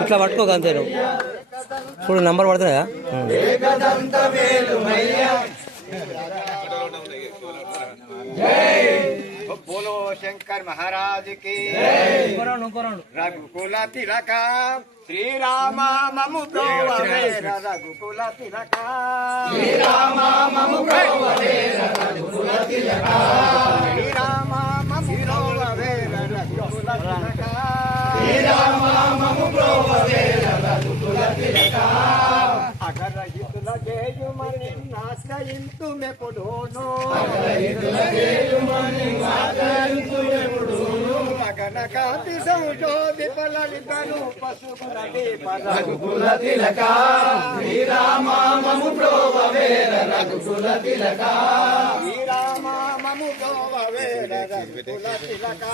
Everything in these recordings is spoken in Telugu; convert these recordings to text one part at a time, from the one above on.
ఇట్లా పట్టుకోక అంతే నువ్వు ఇప్పుడు నంబర్ పడుతున్నాయా బోలో శంకర్ మహారాజ్కి రఘుకుల తిలక శ్రీరామ మము రఘుకుల తిలక శ్రీరామ మము రఘుకుల తిలక శ్రీరామ ಮನೆ ನಾಶ ಇಂತು ಮೆಪುಡೋನು ಮಗನ ಕಾತಿ ಸೌಟೋ ವಿಫಲಲಿತನು ಪಶುಕುಲ ಪಶುಕುಲ ತಿಲಕ ಶ್ರೀರಾಮ ಮಮು ಪ್ರೋವ ವೇರ ರಘುಕುಲ ತಿಲಕ ಶ್ರೀರಾಮ ಮಮು ಪ್ರೋವ ವೇರ ರಘುಕುಲ ತಿಲಕ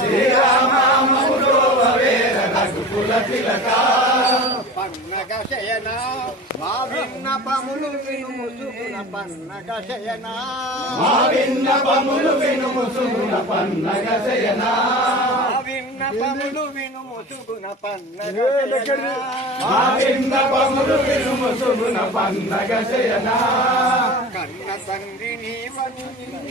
ಶ್ರೀರಾಮ ಮಮು ಪ್ರೋವ ವೇರ ರಘುಕುಲ ತಿಲಕ పన్నగ శయన మా విన్నపములు వినుము సుగుణ పన్నగ శయన మా విన్నపములు వినుము సుగుణ పన్నగ శయన విన్నపములు వినుము సుగుణ పన్నగ శయన మా విన్నపములు వినుము సుగుణ పన్నగ శయన కన్న తండ్రి నీవని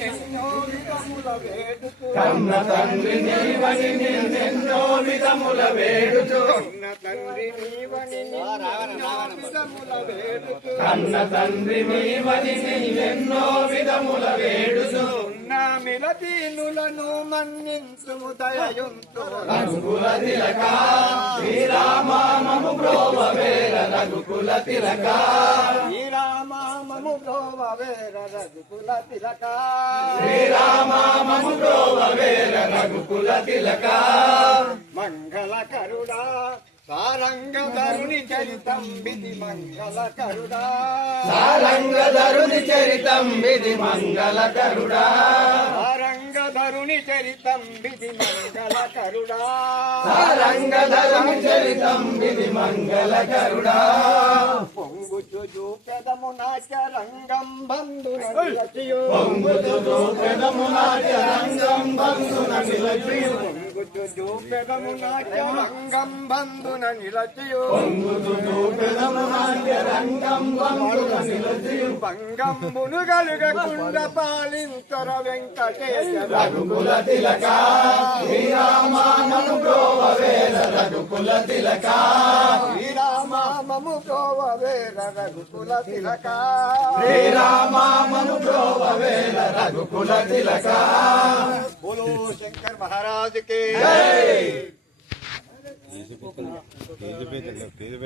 ఎన్నో విధముల వేడుతూ కన్న తండ్రి నీవని నిన్నెన్నో విధముల వేడుతూ కన్న తండ్రి నీవని నిన్నెన్నో విధముల వేడుతూ కన్న తండ్రి నీవని నిన్నెన్నో విధముల వేడుతూ నా మిలదీనులను మన్నించుము దయయుంతు. రఘుకుల తిలక శ్రీరామ మము ప్రోవవేర రఘుకుల తిలక. శ్రీరామ మము ప్రోవవేర రఘుకుల తిలక. శ్రీరామ మము ప్రోవవేర రఘుకుల తిలక. మంగళకరుడా సారంగధరుని చరితం విధి మంగళకరుడా సారంగధరుని చరితం విధి మంగళకరుడా చరితం విధి మంగళకరుడా సారంగధరుని చరితం విధి మంగళకరుడా పొంగుచు నాట్య రంగం నిలచియు పొంగుచు చూపెదము నాట్య రంగం బంధున నిలచియు బంధున నిలచియు పొంగుచు చూపెదము నాట్య రంగం వెంకటేశ రఘుకుల తిలక శ్రీరామను ప్రోవవేర రఘుకుల తిలక శ్రీరామము ప్రోవవేర రఘుకుల తిలక శ్రీరామను రఘుకుల తిలక. బోలో శంకర్ మహారాజ్ కే పేరు